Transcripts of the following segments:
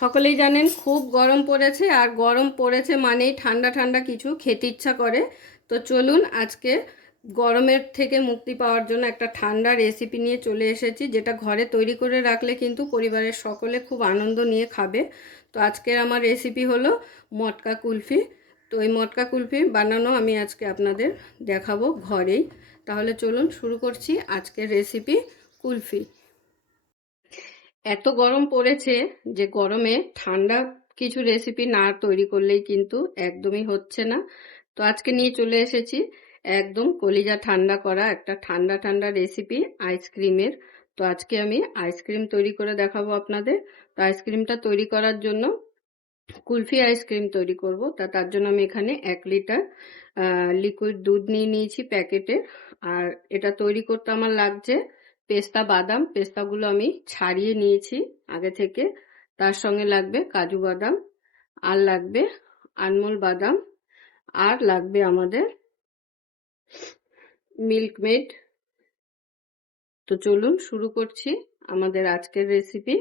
সকলেই জানেন খুব গরম পড়েছে, আর গরম পড়েছে মানেই ঠান্ডা ঠান্ডা কিছু খেতে ইচ্ছা করে। তো চলুন আজকে গরমের থেকে মুক্তি পাওয়ার জন্য একটা ঠান্ডা রেসিপি নিয়ে চলে এসেছি, যেটা ঘরে তৈরি করে রাখলে কিন্তু পরিবারের সকলে খুব আনন্দ নিয়ে খাবে। তো আজকের আমার রেসিপি হলো মটকা কুলফি। তো এই মটকা কুলফি বানানো আমি আজকে আপনাদের দেখাবো ঘরেই। তাহলে চলুন শুরু করছি আজকের রেসিপি কুলফি। এত গরম পড়েছে যে গরমে ঠান্ডা কিছু রেসিপি না তৈরি করলেই কিন্তু একদমই হচ্ছে না। তো আজকে নিয়ে চলে এসেছি একদম কলিজা ঠান্ডা করা একটা ঠান্ডা ঠান্ডা রেসিপি আইসক্রিমের। তো আজকে আমি আইসক্রিম তৈরি করে দেখাবো আপনাদের। তো আইসক্রিমটা তৈরি করার জন্য কুলফি আইসক্রিম তৈরি করব। তার জন্য আমি এখানে 1 লিটার লিকুইড দুধ নিয়ে নিয়েছি প্যাকেটের। আর এটা তৈরি করতে আমার লাগছে পেস্তা বাদাম। পেস্তাগুলো আমি ছাড়িয়ে নিয়েছি আগে থেকে। তার সঙ্গে লাগবে কাজু বাদাম, আর লাগবে আনমোল বাদাম, আর লাগবে আমাদের মিল্ক মেড। তো চলুন শুরু করছি আমাদের আজকের রেসিপি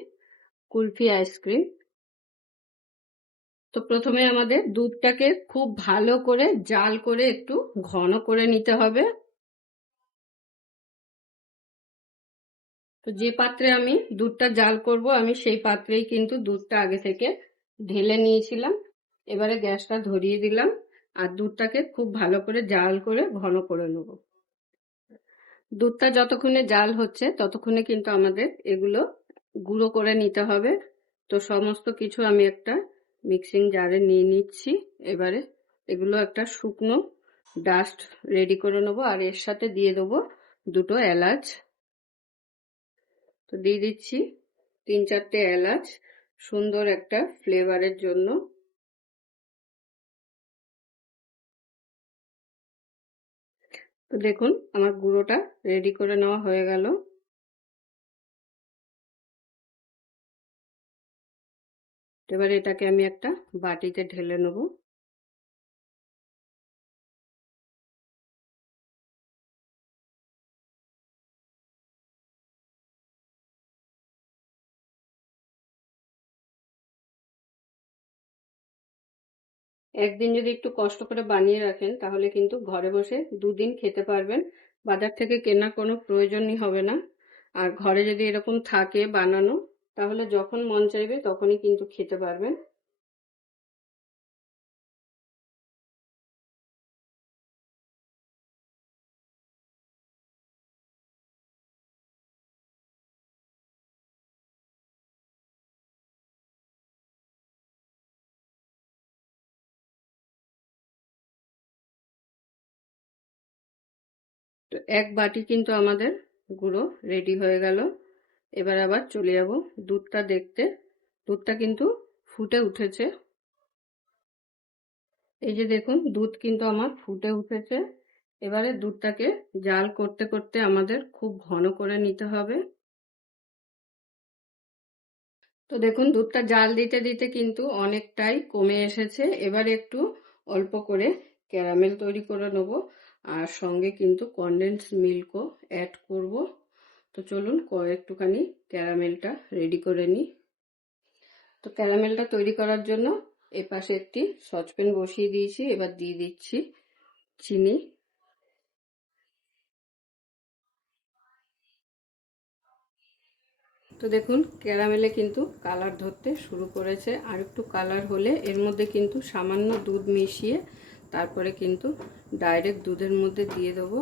কুলফি আইসক্রিম। তো প্রথমে আমাদের দুধটাকে খুব ভালো করে জাল করে একটু ঘন করে নিতে হবে। তো যে পাত্রে আমি দুধটা জাল করব, আমি সেই পাত্রেই কিন্তু দুধটা আগে থেকে ঢেলে নিয়েছিলাম। এবারে গ্যাসটা ধরিয়ে দিলাম আর দুধটাকে খুব ভালো করে জাল করে ঘন করে নেব। দুধটা যতক্ষণে জাল হচ্ছে ততক্ষণে কিন্তু আমাদের এগুলো গুঁড়ো করে নিতে হবে। তো সমস্ত কিছু আমি একটা মিক্সিং জারে নিয়ে নিচ্ছি। এবারে এগুলো একটা শুকনো ডাস্ট রেডি করে নেবো, আর এর সাথে দিয়ে দেবো 2টো এলাচ। তো দিয়ে দিচ্ছি 3-4টে এলাচ সুন্দর একটা ফ্লেভারের জন্য। তো দেখুন আমার গুঁড়োটা রেডি করে নেওয়া হয়ে গেল। এবারে এটাকে আমি একটা বাটিতে ঢেলে নেব। একদিন যদি একটু কষ্ট করে বানিয়ে রাখেন তাহলে কিন্তু ঘরে বসে 2 দিন খেতে পারবেন। বাজার থেকে কেনার কোনো প্রয়োজনই হবে না। আর ঘরে যদি এরকম থাকে বানানো, তাহলে যখন মন চাইবে তখনই কিন্তু খেতে পারবেন। তো 1 বাটি কিন্তু আমাদের গুঁড়ো রেডি হয়ে গেল। এবার আবার চলে যাব দুধটা দেখতে। দুধটা কিন্তু ফুটে উঠেছে। এই যে দেখুন দুধ কিন্তু আমার ফুটে উঠেছে। এবারে দুধটাকে জাল করতে করতে আমাদের খুব ঘন করে নিতে হবে। তো দেখুন দুধটা জাল দিতে দিতে কিন্তু অনেকটাই কমে এসেছে। এবার একটু অল্প করে ক্যারামেল তৈরি করে নেব, আর সঙ্গে কিন্তু কনডেন্স মিল্কও অ্যাড করব। তো চলুন একটুখানি ক্যারামেলটা রেডি করে নিই। তো ক্যারামেলটা তৈরি করার জন্য এপাশে একটি সসপ্যান বসিয়ে দিয়েছি। এবার দিয়ে দিচ্ছি চিনি। তো দেখুন ক্যারামেলে কিন্তু কালার ধরতে শুরু করেছে। আর একটু কালার হলে এর মধ্যে কিন্তু সামান্য দুধ মিশিয়ে তারপরে কিন্তু ডাইরেক্ট দুধের মধ্যে দিয়ে দেবো।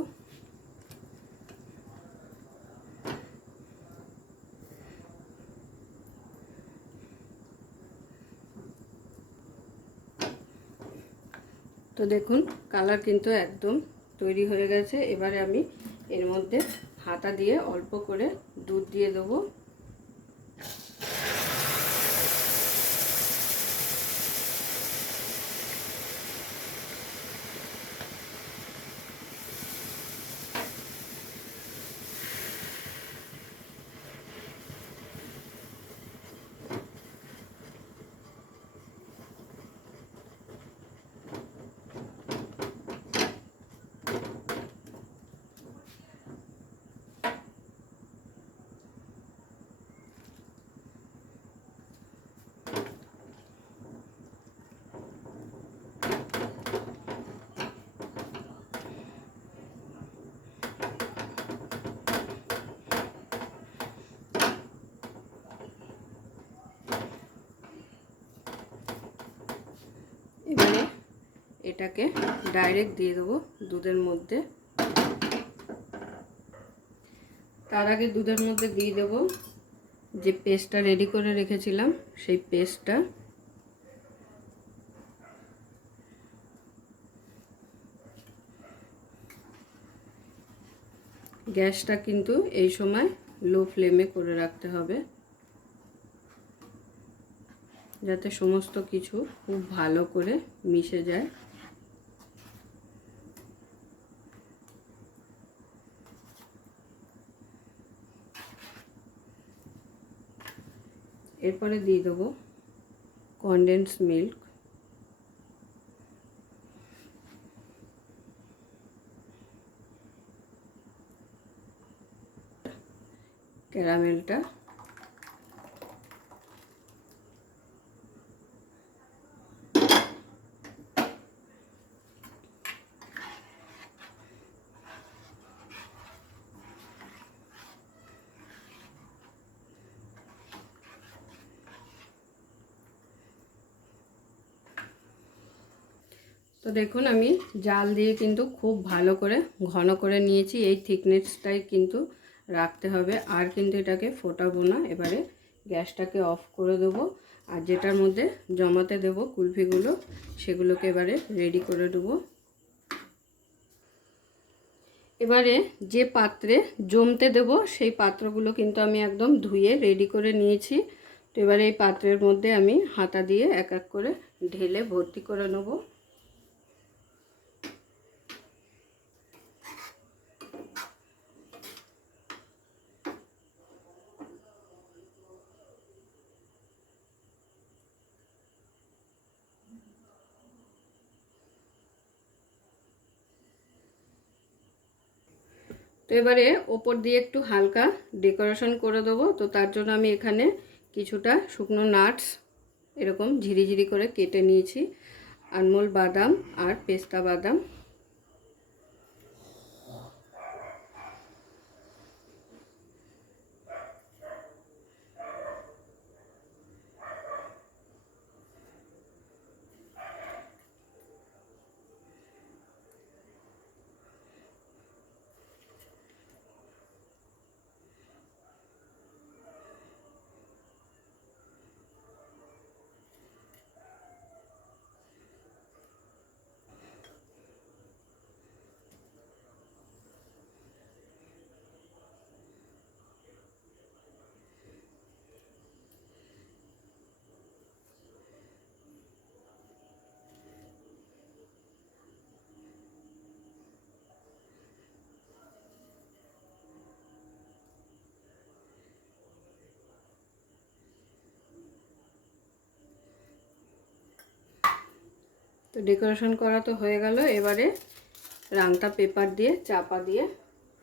তো দেখুন কালার কিন্তু একদম তৈরি হয়ে গেছে। এবারে আমি এর মধ্যে হাতা দিয়ে অল্প করে দুধ দিয়ে দেবো। এটাকে ডাইরেক্ট দিয়ে দেবো দুধের মধ্যে। তার আগে দুধের মধ্যে দিয়ে দেবো যে পেস্টটা রেডি করে রেখেছিলাম, সেই পেস্টটা। গ্যাসটা কিন্তু এই সময় লো ফ্লেমে করে রাখতে হবে, যাতে সমস্ত কিছু খুব ভালো করে মিশে যায়। এরপরে দিয়ে দেবো কনডেন্স মিল্ক। ক্যারামেলটা তো দেখুন আমি জাল দিয়ে কিন্তু খুব ভালো করে ঘন করে নিয়েছি। এই থিকনেসটাই কিন্তু রাখতে হবে, আর কিন্তু এটাকে ফোটাবো না। এবারে গ্যাসটাকে অফ করে দেবো, আর যেটার মধ্যে জমাতে দেবো কুলফিগুলো, সেগুলোকে এবারে রেডি করে দেবো। এবারে যে পাত্রে জমতে দেব সেই পাত্রগুলো কিন্তু আমি একদম ধুয়ে রেডি করে নিয়েছি। তো এবারে এই পাত্রের মধ্যে আমি হাতা দিয়ে এক এক করে ঢেলে ভর্তি করে নেব। তো এবারে ওপর দিয়ে একটু হালকা ডেকোরেশন করে দেবো। তো তার জন্য আমি এখানে কিছুটা শুকনো নাটস এরকম ঝিরিঝিরি করে কেটে নিয়েছি, আনমোল বাদাম আর পেস্তা বাদাম। তো ডেকোরেশন করা তো হয়ে গেল। এবারে রাংতা পেপার দিয়ে চাপা দিয়ে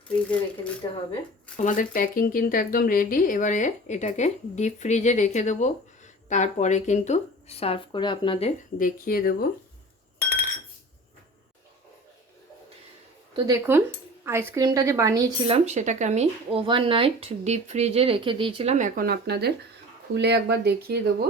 ফ্রিজে রেখে দিতে হবে। আমাদের প্যাকিং কিন্তু একদম রেডি। এবারে এটাকে ডিপ ফ্রিজে রেখে দেবো, তারপরে কিন্তু সার্ভ করে আপনাদের দেখিয়ে দেব। তো দেখুন আইসক্রিমটা যে বানিয়েছিলাম সেটাকে আমি ওভারনাইট ডিপ ফ্রিজে রেখে দিয়েছিলাম। এখন আপনাদের খুলে একবার দেখিয়ে দেবো।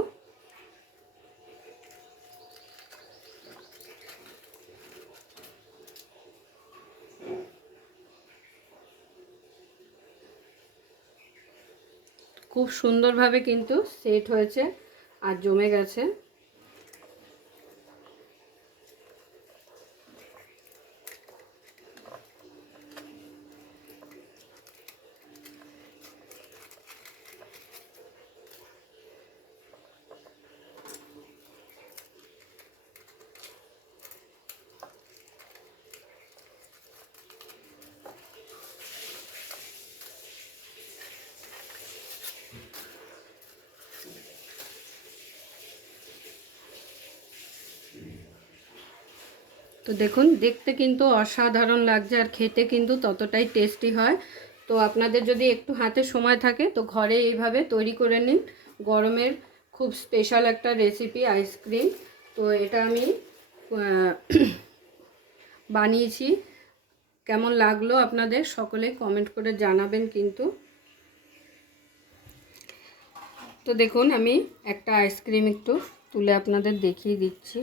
খুব সুন্দরভাবে কিন্তু সেট হয়েছে আর জমে গেছে। তো দেখুন দেখতে কিন্তু অসাধারণ লাগছে, আর খেতে কিন্তু ততটাই টেস্টি হয়। তো আপনাদের যদি একটু হাতে সময় থাকে তো ঘরে এইভাবে তৈরি করে নিন। গরমের খুব স্পেশাল একটা রেসিপি আইসক্রিম। তো এটা আমি বানিয়েছি। কেমন লাগলো আপনাদের সকলে কমেন্ট করে জানাবেন কিন্তু। তো দেখুন আমি একটা আইসক্রিম একটু তুলে আপনাদের দেখিয়ে দিচ্ছি।